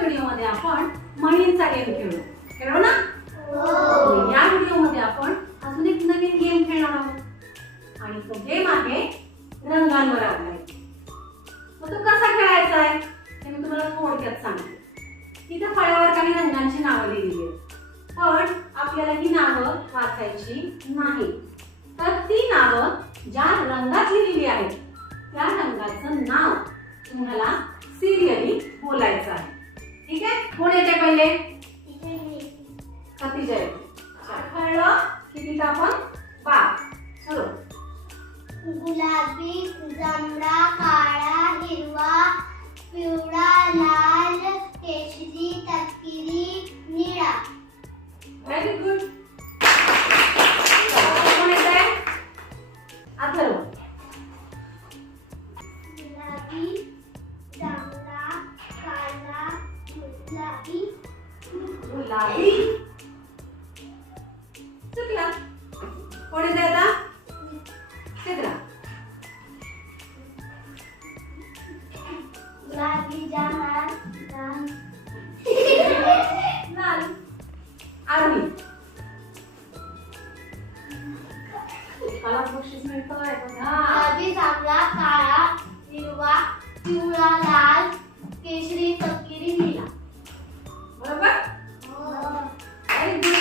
व्हिडिओमध्ये आपण म्हणींचा गेम खेळू ना? हो. या व्हिडिओमध्ये आपण अजून एक नवीन गेम खेळणार आहोत आणि तो गेम आहे रंगांवर आधारित. मग तो कसा खेळायचा आहे ते मी तुम्हाला थोडक्यात सांगते. इथे फळ्यावर काही रंगांची नावं लिहिली आहेत, पण आपल्याला ही नावं वाचायची नाही. तर ती नावं ज्या रंगात लिहिलेली आहेत त्या रंगाचं नाव तुम्हाला सिरियली बोलायचं आहे. ठीक आहे? कोण येते पहिले? खतीजा येते. कळलं? किती आपण बाप सुरू. गुलाबी, जांभळा, काळा, हिरवा, पिवळा, लाल, केशरी, तपकिरी, निळा. Very good. कोण येते? अथर्व. गुलाबी, जांभळा, काळा, गुलाबी, गुलाबी. चुकला. कोण येते आता? चित्रा. गुलाबी, जांभळा, लाल. आरवी. मला बक्षीस मिळतोय बघा. गुलाबी, जांभळा, काळा, हिरवा, पिवळा, लाल, केशरी, तपकिरी, निळा. बरोबर? Very good.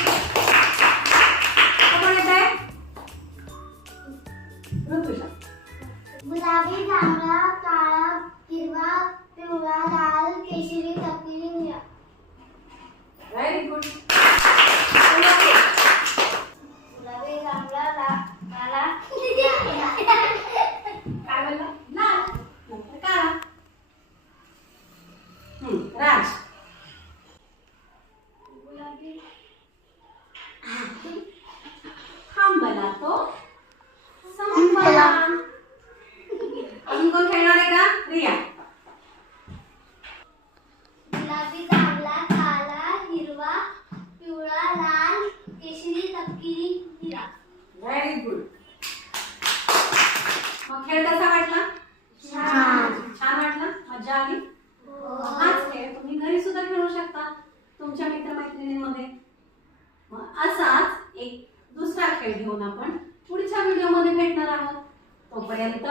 कोण येते? ऋतुजा. गुलाबी, जांभळा, काळा, हिरवा, पिवळा, लाल, केशरी, तपकिरी, निळा. Very good. गुलाबी, जांभळा, काळा, काय बोलला? लाल. नंतर काळा. राज. गुलाबी, थांबला तो संपला. अजून कोण खेळणार आहे का? रिया. गुलाबी, जांभळा, काळा, हिरवा, पिवळा, लाल, केशरी, तपकिरी, निळा. Very good. मग खेळ कसा वाटला? छान वाटला? मजा आली? हाच खेळ तुम्ही घरी सुद्धा खेळू शकता तुमच्या मित्रमैत्रिणींमध्ये. मग असाच एक दुसरा खेळ घेऊन आपण पुढच्या व्हिडिओमध्ये भेटणार आहोत. तोपर्यंत